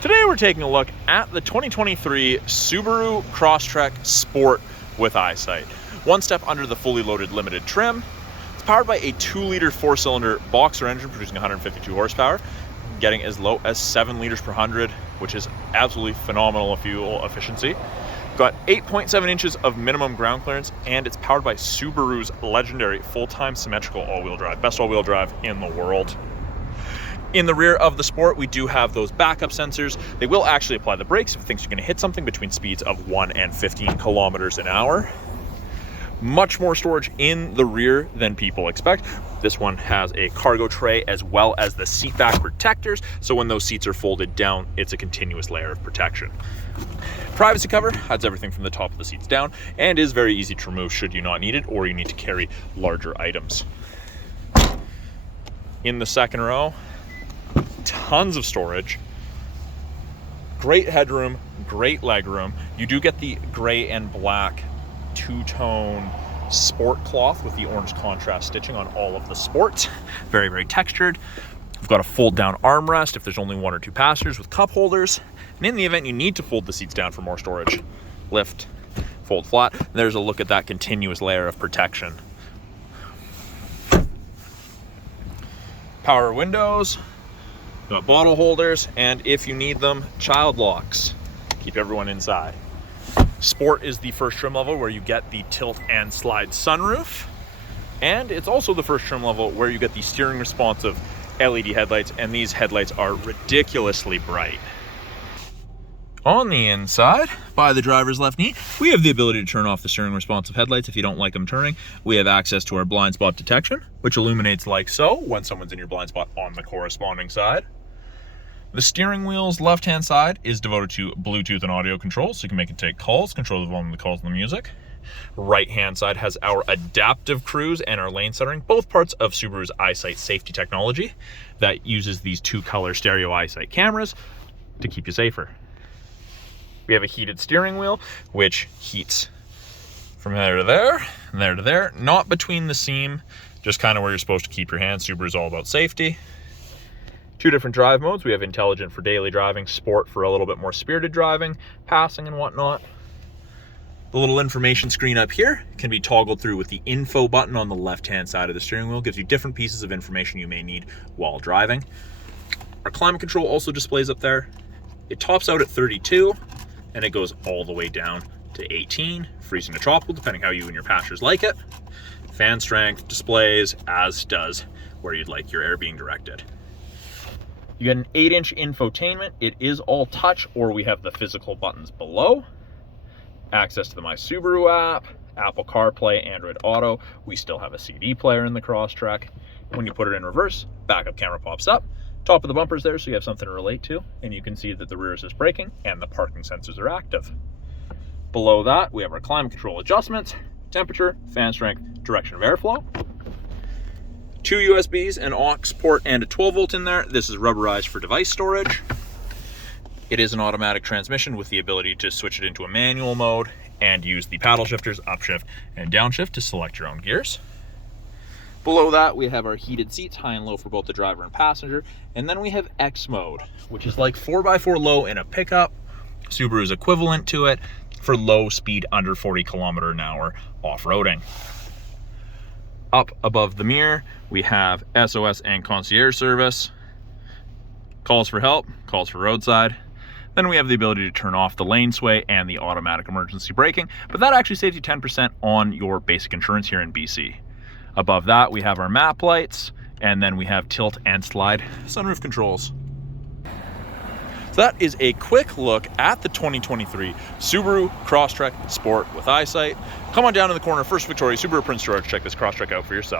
Today we're taking a look at the 2023 Subaru Crosstrek Sport with eyesight. One step under the fully loaded limited trim. It's powered by a 2-liter 4-cylinder boxer engine producing 152 horsepower, getting as low as 7 liters per 100, which is absolutely phenomenal fuel efficiency. Got 8.7 inches of minimum ground clearance, and it's powered by Subaru's legendary full-time symmetrical all-wheel drive, best all-wheel drive in the world. In the rear of the Sport, we do have those backup sensors. They will actually apply the brakes if it thinks you're going to hit something between speeds of 1 and 15 kilometers an hour. Much more storage in the rear than people expect. This one has a cargo tray as well as the seat back protectors, so when those seats are folded down, it's a continuous layer of protection. Privacy cover hides everything from the top of the seats down and is very easy to remove should you not need it or you need to carry larger items. In the second row, tons of storage, great headroom, great legroom. You do get the gray and black two-tone sport cloth with the orange contrast stitching on all of the Sports. Very, very textured. We've got a fold-down armrest if there's only 1 or 2 passengers with cup holders. And in the event you need to fold the seats down for more storage, lift, fold flat. And there's a look at that continuous layer of protection. Power windows. Got bottle holders, and if you need them, child locks. Keep everyone inside. Sport is the first trim level where you get the tilt and slide sunroof, and it's also the first trim level where you get the steering responsive LED headlights, and these headlights are ridiculously bright. On the inside, by the driver's left knee, we have the ability to turn off the steering responsive headlights if you don't like them turning. We have access to our blind spot detection, which illuminates like so when someone's in your blind spot on the corresponding side. The steering wheel's left-hand side is devoted to Bluetooth and audio controls, so you can make it take calls, control the volume of the calls and the music. Right-hand side has our adaptive cruise and our lane centering, both parts of Subaru's eyesight safety technology that uses these 2-color stereo eyesight cameras to keep you safer. We have a heated steering wheel, which heats from there to there, and there to there, not between the seam, just kind of where you're supposed to keep your hands. Subaru's all about safety. 2 different drive modes. We have intelligent for daily driving, sport for a little bit more spirited driving, passing and whatnot. The little information screen up here can be toggled through with the info button on the left-hand side of the steering wheel. Gives you different pieces of information you may need while driving. Our climate control also displays up there. It tops out at 32, and it goes all the way down to 18, freezing to tropical, depending how you and your passengers like it. Fan strength displays, as does where you'd like your air being directed. You get an 8-inch infotainment. It is all touch, or we have the physical buttons below. Access to the My Subaru app, Apple CarPlay, Android Auto. We still have a CD player in the Crosstrek. When you put it in reverse, backup camera pops up. Top of the bumper's there, so you have something to relate to, and you can see that the rear assist braking and the parking sensors are active. Below that, we have our climate control adjustments, temperature, fan strength, direction of airflow. 2 USBs, an aux port, and a 12-volt in there. This is rubberized for device storage. It is an automatic transmission with the ability to switch it into a manual mode and use the paddle shifters, upshift and downshift to select your own gears. Below that, we have our heated seats, high and low for both the driver and passenger. And then we have X mode, which is like 4x4 low in a pickup. Subaru's equivalent to it for low speed under 40 kilometer an hour off-roading. Up above the mirror, we have SOS and concierge service, calls for help, calls for roadside. Then we have the ability to turn off the lane sway and the automatic emergency braking, but that actually saves you 10% on your basic insurance here in BC. Above that, we have our map lights, and then we have tilt and slide sunroof controls. So that is a quick look at the 2023 Subaru Crosstrek Sport with eyesight. Come on down in the corner, First Victoria, Subaru Prince George. Check this Crosstrek out for yourself.